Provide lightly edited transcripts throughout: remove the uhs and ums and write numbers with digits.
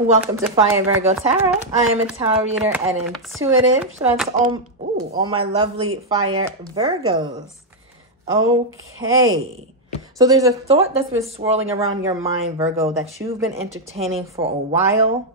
Welcome to Fire Virgo Tarot. I am a tarot reader and intuitive. Shout out to all my lovely Fire Virgos. Okay. So there's a thought that's been swirling around your mind, Virgo, that you've been entertaining for a while.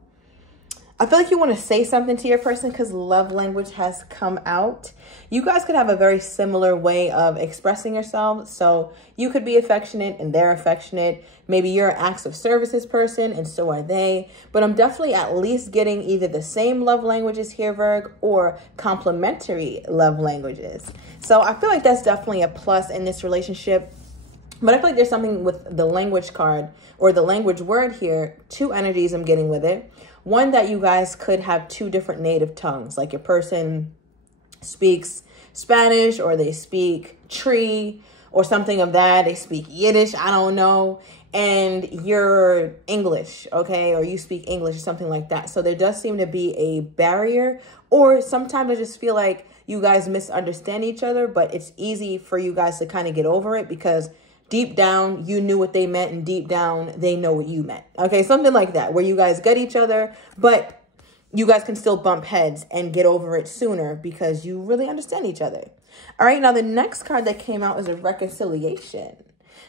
I feel like you want to say something to your person because love language has come out. You guys could have a very similar way of expressing yourselves. So you could be affectionate and they're affectionate. Maybe you're an acts of services person and so are they. But I'm definitely at least getting either the same love languages here, Virg, or complementary love languages. So I feel like that's definitely a plus in this relationship. But I feel like there's something with the language card or the language word here. Two energies I'm getting with it. One, that you guys could have two different native tongues. Like your person speaks Spanish or they speak Tree or something of that. They speak Yiddish, I don't know. And you're English, okay? Or you speak English or something like that. So there does seem to be a barrier. Or sometimes I just feel like you guys misunderstand each other. But it's easy for you guys to kind of get over it because deep down, you knew what they meant, and deep down, they know what you meant. Okay, something like that, where you guys get each other, but you guys can still bump heads and get over it sooner because you really understand each other. All right, now the next card that came out is a reconciliation.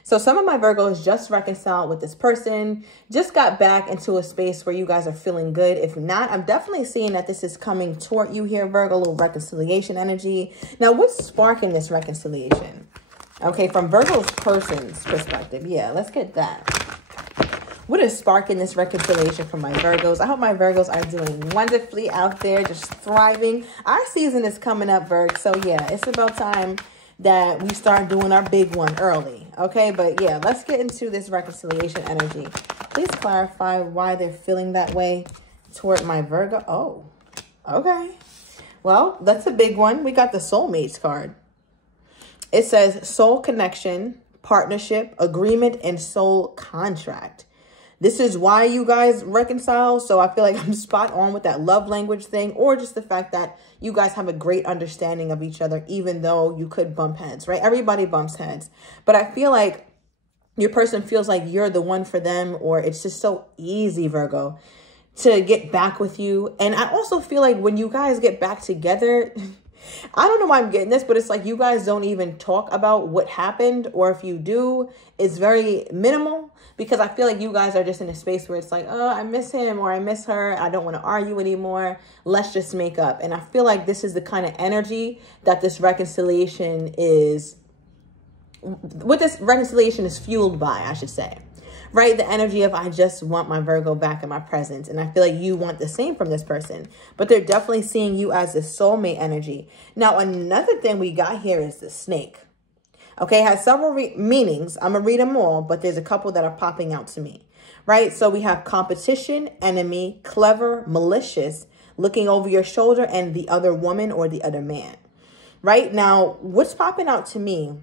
So some of my Virgos just reconciled with this person, just got back into a space where you guys are feeling good. If not, I'm definitely seeing that this is coming toward you here, Virgo, a little reconciliation energy. Now, what's sparking this reconciliation? Okay, from Virgo's person's perspective. Yeah, let's get that. What is sparking this reconciliation for my Virgos? I hope my Virgos are doing wonderfully out there, just thriving. Our season is coming up, Virg. So, yeah, it's about time that we start doing our big one early. Okay, but, yeah, let's get into this reconciliation energy. Please clarify why they're feeling that way toward my Virgo. Oh, okay. Well, that's a big one. We got the soulmates card. It says soul connection, partnership, agreement, and soul contract. This is why you guys reconcile. So I feel like I'm spot on with that love language thing, or just the fact that you guys have a great understanding of each other, even though you could bump heads, right? Everybody bumps heads. But I feel like your person feels like you're the one for them, or it's just so easy, Virgo, to get back with you. And I also feel like when you guys get back together, I don't know why I'm getting this, but it's like you guys don't even talk about what happened, or if you do, it's very minimal, because I feel like you guys are just in a space where it's like, oh, I miss him or I miss her. I don't want to argue anymore. Let's just make up. And I feel like this is the kind of energy that this reconciliation is, what this reconciliation is fueled by, I should say. Right? The energy of, I just want my Virgo back in my presence. And I feel like you want the same from this person. But they're definitely seeing you as the soulmate energy. Now, another thing we got here is the snake. Okay, it has several meanings. I'm going to read them all, but there's a couple that are popping out to me. Right? So we have competition, enemy, clever, malicious, looking over your shoulder, and the other woman or the other man. Right? Now, what's popping out to me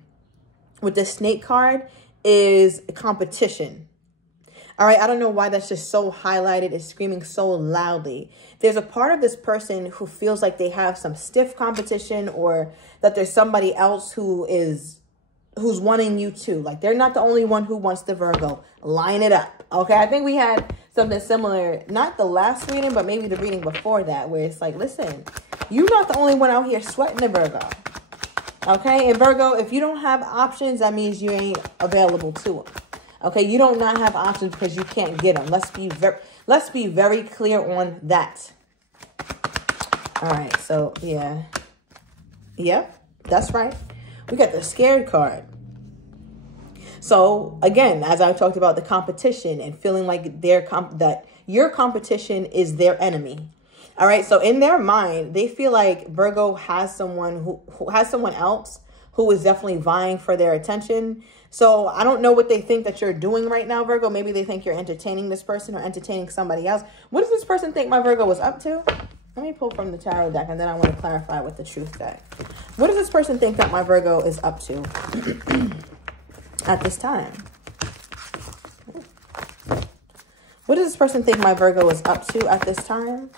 with the snake card is competition. All right, I don't know why that's just so highlighted. It's screaming so loudly. There's a part of this person who feels like they have some stiff competition, or that there's somebody else who's wanting you too. Like they're not the only one who wants the Virgo. Line it up. Okay, I think we had something similar, not the last reading, but maybe the reading before that, where it's like, listen, you're not the only one out here sweating the Virgo. Okay, and Virgo, if you don't have options, that means you ain't available to them. Okay, you don't not have options because you can't get them. Let's be very clear on that. All right, so yeah. Yep, that's right. We got the scared card. So again, as I talked about the competition and feeling like that your competition is their enemy. All right, so in their mind, they feel like Virgo has someone who has someone else who is definitely vying for their attention. So I don't know what they think that you're doing right now, Virgo. Maybe they think you're entertaining this person or entertaining somebody else. What does this person think my Virgo was up to? Let me pull from the tarot deck, and then I want to clarify with the truth deck. What does this person think that my Virgo is up to at this time? What does this person think my Virgo is up to at this time?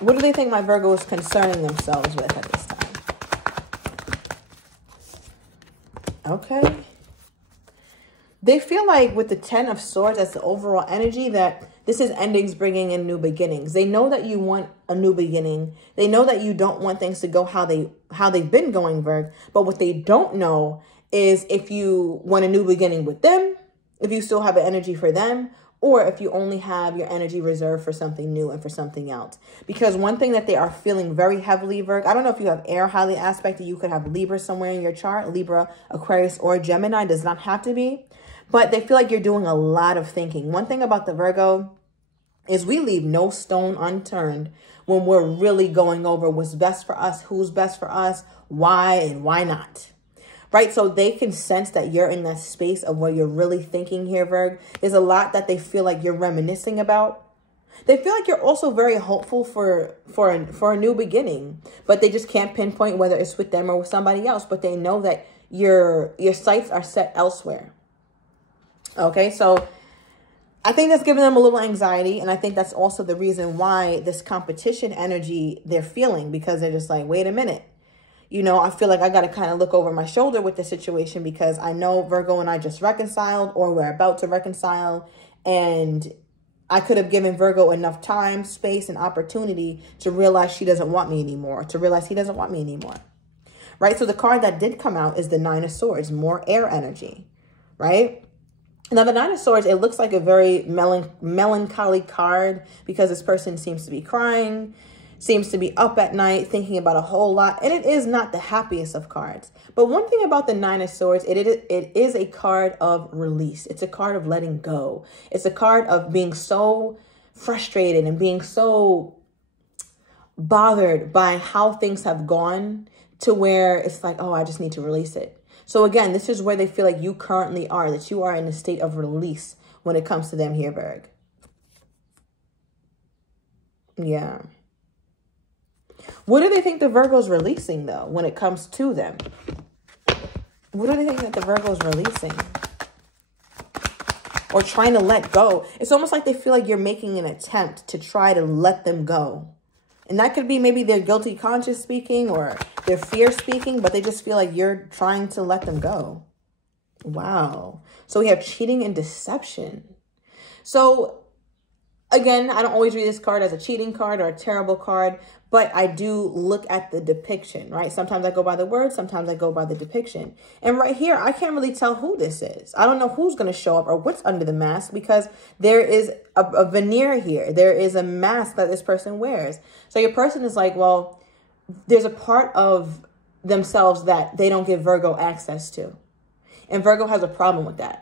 What do they think my Virgo is concerning themselves with at this time? Okay. They feel like with the 10 of Swords as the overall energy that this is endings bringing in new beginnings. They know that you want a new beginning. They know that you don't want things to go how they've been going, Virg. But what they don't know is if you want a new beginning with them, if you still have an energy for them, or if you only have your energy reserved for something new and for something else. Because one thing that they are feeling very heavily, Virg, I don't know if you have air highly aspected. You could have Libra somewhere in your chart. Libra, Aquarius, or Gemini. Does not have to be. But they feel like you're doing a lot of thinking. One thing about the Virgo is we leave no stone unturned when we're really going over what's best for us, who's best for us, why and why not. Right? So they can sense that you're in that space of what you're really thinking here, Virg. There's a lot that they feel like you're reminiscing about. They feel like you're also very hopeful for a new beginning, but they just can't pinpoint whether it's with them or with somebody else. But they know that your sights are set elsewhere. Okay, so I think that's giving them a little anxiety. And I think that's also the reason why this competition energy they're feeling, because they're just like, wait a minute. You know, I feel like I got to kind of look over my shoulder with the situation because I know Virgo and I just reconciled, or we're about to reconcile. And I could have given Virgo enough time, space, and opportunity to realize she doesn't want me anymore, to realize he doesn't want me anymore. Right? So the card that did come out is the Nine of Swords, more air energy. Right? Now, the Nine of Swords, it looks like a very melancholy card because this person seems to be crying, seems to be up at night thinking about a whole lot. And it is not the happiest of cards. But one thing about the Nine of Swords, it is a card of release. It's a card of letting go. It's a card of being so frustrated and being so bothered by how things have gone to where it's like, oh, I just need to release it. So again, this is where they feel like you currently are, that you are in a state of release when it comes to them here, Virg. Yeah. What do they think the Virgo's releasing, though, when it comes to them? What do they think that the Virgo's releasing? Or trying to let go? It's almost like they feel like you're making an attempt to try to let them go. And that could be maybe their guilty conscience speaking or their fear speaking, but they just feel like you're trying to let them go. Wow. So we have cheating and deception. So again, I don't always read this card as a cheating card or a terrible card, but I do look at the depiction, right? Sometimes I go by the word, sometimes I go by the depiction. And right here, I can't really tell who this is. I don't know who's going to show up or what's under the mask because there is a veneer here. There is a mask that this person wears. So your person is like, well, there's a part of themselves that they don't give Virgo access to. And Virgo has a problem with that.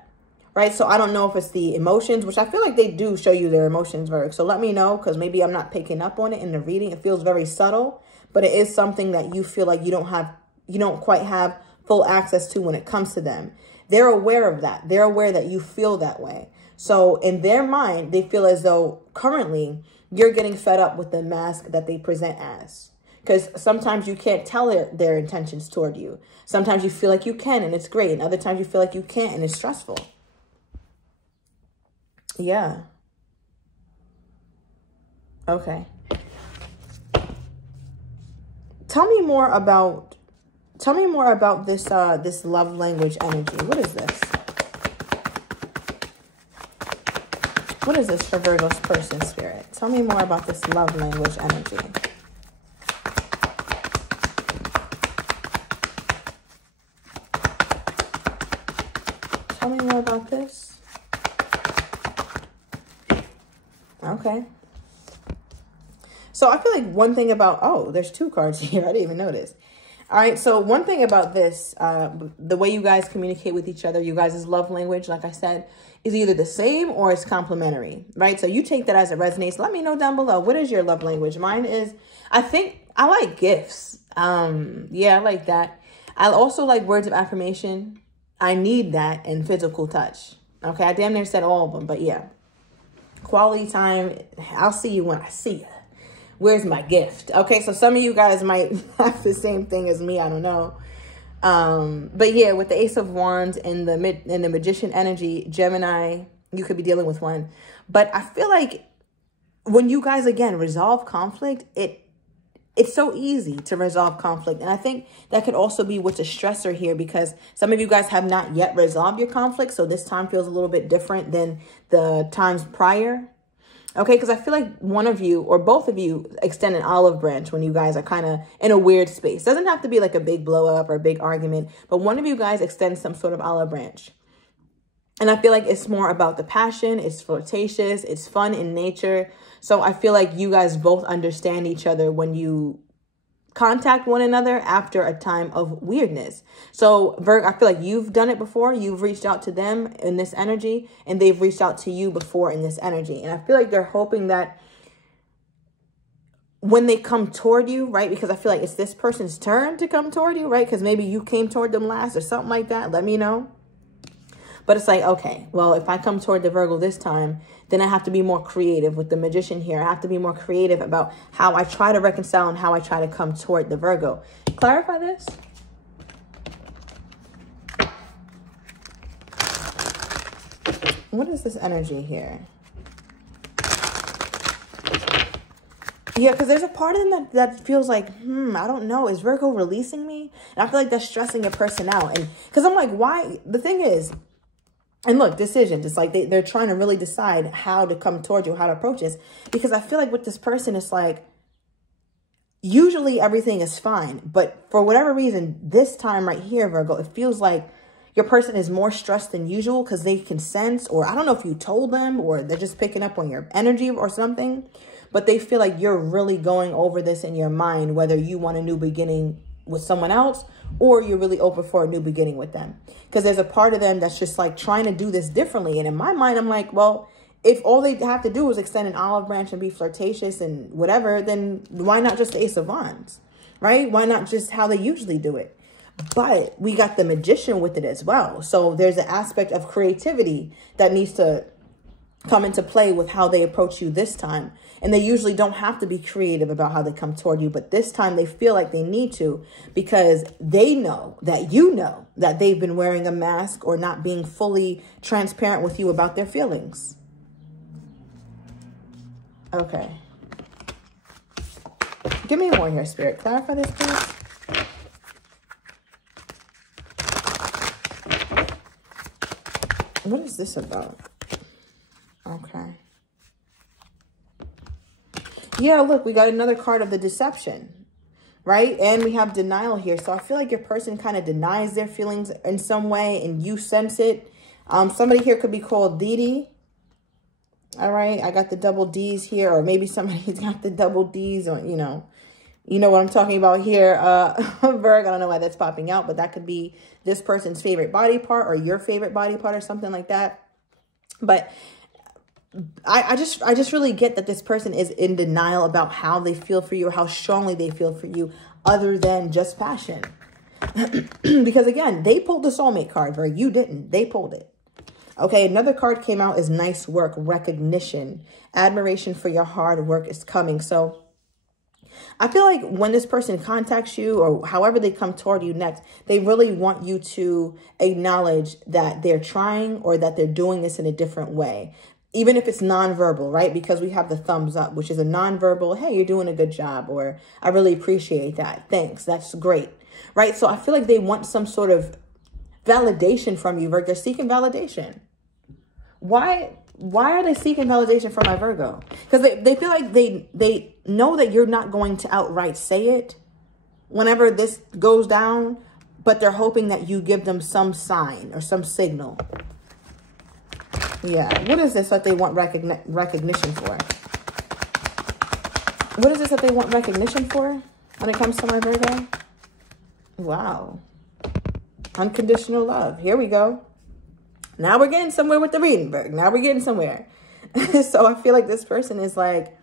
Right? So I don't know if it's the emotions, which I feel like they do show you their emotions, Virgo. So let me know, because maybe I'm not picking up on it in the reading. It feels very subtle, but it is something that you feel like you don't quite have full access to when it comes to them. They're aware of that. They're aware that you feel that way. So in their mind, they feel as though currently you're getting fed up with the mask that they present as. Because sometimes you can't tell their intentions toward you. Sometimes you feel like you can, and it's great. And other times you feel like you can't, and it's stressful. Yeah. Okay. Tell me more about this this love language energy. What is this? What is this for Virgo's person, Spirit? Tell me more about this love language energy. Tell me more about this. Okay. So I feel like one thing about, oh, there's two cards here. I didn't even notice. All right. So one thing about this, the way you guys communicate with each other, you guys' love language, like I said, is either the same or it's complementary, right? So you take that as it resonates. Let me know down below. What is your love language? Mine is, I think I like gifts. Yeah, I like that. I also like words of affirmation. I need that, and physical touch. Okay. I damn near said all of them, but yeah. Quality time. I'll see you when I see you. Where's my gift? Okay, so some of you guys might have the same thing as me. I don't know. But yeah, with the Ace of Wands and the Magician energy, Gemini, you could be dealing with one. But I feel like when you guys, again, resolve conflict, it's so easy to resolve conflict. And I think that could also be what's a stressor here, because some of you guys have not yet resolved your conflict. So this time feels a little bit different than the times prior. Okay, because I feel like one of you or both of you extend an olive branch when you guys are kind of in a weird space. Doesn't have to be like a big blow up or a big argument, but one of you guys extends some sort of olive branch. And I feel like it's more about the passion. It's flirtatious. It's fun in nature. So I feel like you guys both understand each other when you contact one another after a time of weirdness. So Virgo, I feel like you've done it before. You've reached out to them in this energy, and they've reached out to you before in this energy. And I feel like they're hoping that when they come toward you, right? Because I feel like it's this person's turn to come toward you, right? Because maybe you came toward them last or something like that. Let me know. But it's like, okay, well, if I come toward the Virgo this time, then I have to be more creative with the Magician here. I have to be more creative about how I try to reconcile and how I try to come toward the Virgo. Clarify this. What is this energy here? Yeah, because there's a part of them that feels like, I don't know. Is Virgo releasing me? And I feel like that's stressing your person out. And because I'm like, why? The thing is, and look, decisions. It's like they're trying to really decide how to come towards you, how to approach this. Because I feel like with this person, it's like, usually everything is fine. But for whatever reason, this time right here, Virgo, it feels like your person is more stressed than usual because they can sense, or I don't know if you told them, or they're just picking up on your energy or something. But they feel like you're really going over this in your mind, whether you want a new beginning with someone else or you're really open for a new beginning with them. Because there's a part of them that's just like trying to do this differently. And in my mind, I'm like, well, if all they have to do is extend an olive branch and be flirtatious and whatever, then why not just the Ace of Wands, right? Why not just how they usually do it? But we got the Magician with it as well. So there's an aspect of creativity that needs to come into play with how they approach you this time. And they usually don't have to be creative about how they come toward you. But this time they feel like they need to, because they know that you know that they've been wearing a mask or not being fully transparent with you about their feelings. Okay. Give me more here, Spirit. Clarify this, please. What is this about? Okay. Yeah, look, we got another card of the deception, right? And we have denial here. So I feel like your person kind of denies their feelings in some way and you sense it. Somebody here could be called Didi. All right, I got the double D's here, or maybe somebody's got the double D's, or, you know what I'm talking about here, Virgo. I don't know why that's popping out, but that could be this person's favorite body part or your favorite body part or something like that. But I just really get that this person is in denial about how they feel for you or how strongly they feel for you, other than just passion. Because again, they pulled the soulmate card, Virgo. You didn't. They pulled it. Okay, another card came out is nice work, recognition, admiration for your hard work is coming. So I feel like when this person contacts you or however they come toward you next, they really want you to acknowledge that they're trying or that they're doing this in a different way. Even if it's nonverbal, right? Because we have the thumbs up, which is a nonverbal, hey, you're doing a good job, or I really appreciate that. Thanks. That's great, right? So I feel like they want some sort of validation from you, Virgo. They're seeking validation. Why are they seeking validation from my Virgo? Because they feel like they know that you're not going to outright say it whenever this goes down, but they're hoping that you give them some sign or some signal. Yeah, what is this that they want recognition for? What is this that they want recognition for when it comes to my Virgo? Wow. Unconditional love. Here we go. Now we're getting somewhere with the reading, Virgo. Now we're getting somewhere. So I feel like this person is like,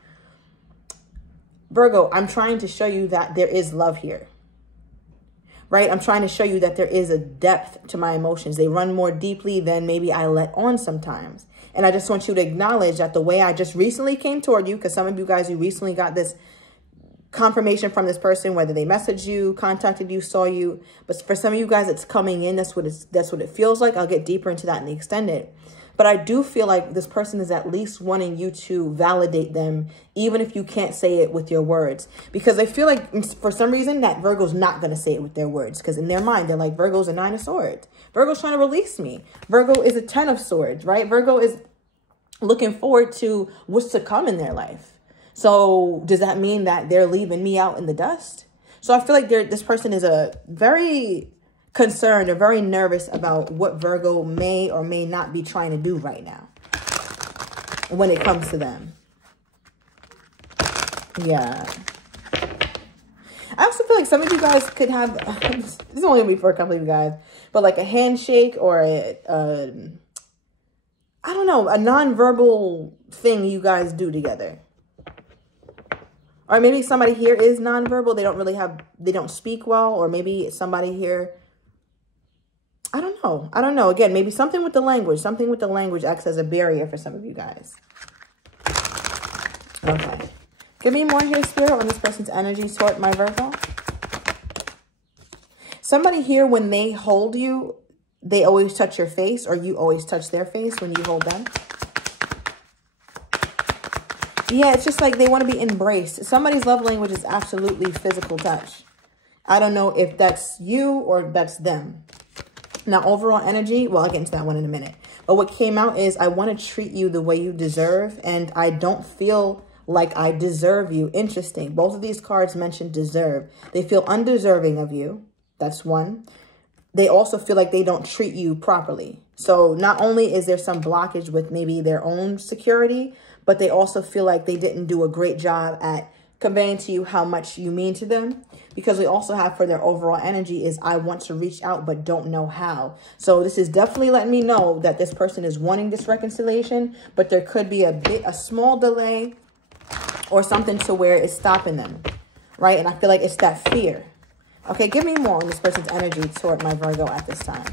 Virgo, I'm trying to show you that there is love here. Right? I'm trying to show you that there is a depth to my emotions. They run more deeply than maybe I let on sometimes. And I just want you to acknowledge that the way I just recently came toward you, because some of you guys who recently got this confirmation from this person, whether they messaged you, contacted you, saw you, but for some of you guys, it's coming in. That's what it feels like. I'll get deeper into that in the extended. But I do feel like this person is at least wanting you to validate them, even if you can't say it with your words. Because I feel like for some reason that Virgo's not going to say it with their words. Because in their mind, they're like, Virgo's a 9 of swords. Virgo's trying to release me. Virgo is a 10 of swords, right? Virgo is looking forward to what's to come in their life. So does that mean that they're leaving me out in the dust? So I feel like this person is a very concerned or very nervous about what Virgo may or may not be trying to do right now when it comes to them. Yeah. I also feel like some of you guys could have, this is only going to be for a couple of you guys, but like a handshake or I don't know, a non-verbal thing you guys do together. Or maybe somebody here is non-verbal. They don't speak well. Or maybe somebody here, I don't know. I don't know. Again, maybe something with the language. Something with the language acts as a barrier for some of you guys. Okay. Give me more here, Spirit, on this person's energy toward my Virgo. Somebody here, when they hold you, they always touch your face, or you always touch their face when you hold them. Yeah, it's just like they want to be embraced. Somebody's love language is absolutely physical touch. I don't know if that's you or that's them. Now, overall energy, well, I'll get into that one in a minute. But what came out is I want to treat you the way you deserve, and I don't feel like I deserve you. Interesting. Both of these cards mention deserve. They feel undeserving of you. That's one. They also feel like they don't treat you properly. So not only is there some blockage with maybe their own security, but they also feel like they didn't do a great job at conveying to you how much you mean to them. Because we also have for their overall energy is I want to reach out but don't know how. So this is definitely letting me know that this person is wanting this reconciliation, but there could be a small delay or something to where it's stopping them, right? And I feel like it's that fear. Okay, give me more on this person's energy toward my Virgo at this time.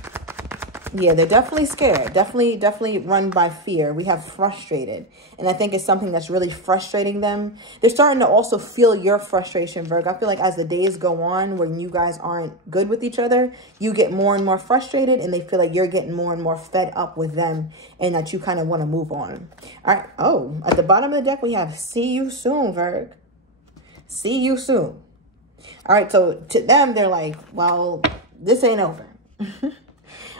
Yeah, they're definitely scared. Definitely run by fear. We have frustrated. And I think it's something that's really frustrating them. They're starting to also feel your frustration, Virgo. I feel like as the days go on, when you guys aren't good with each other, you get more and more frustrated, and they feel like you're getting more and more fed up with them and that you kind of want to move on. All right. Oh, at the bottom of the deck, we have see you soon, Virgo. See you soon. All right. So to them, they're like, well, this ain't over.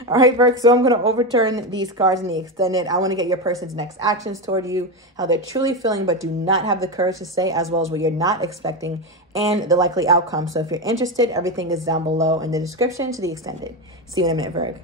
All right, Virgo, so I'm going to overturn these cards in the extended. I want to get your person's next actions toward you, how they're truly feeling but do not have the courage to say, as well as what you're not expecting, and the likely outcome. So if you're interested, everything is down below in the description to the extended. See you in a minute, Virgo.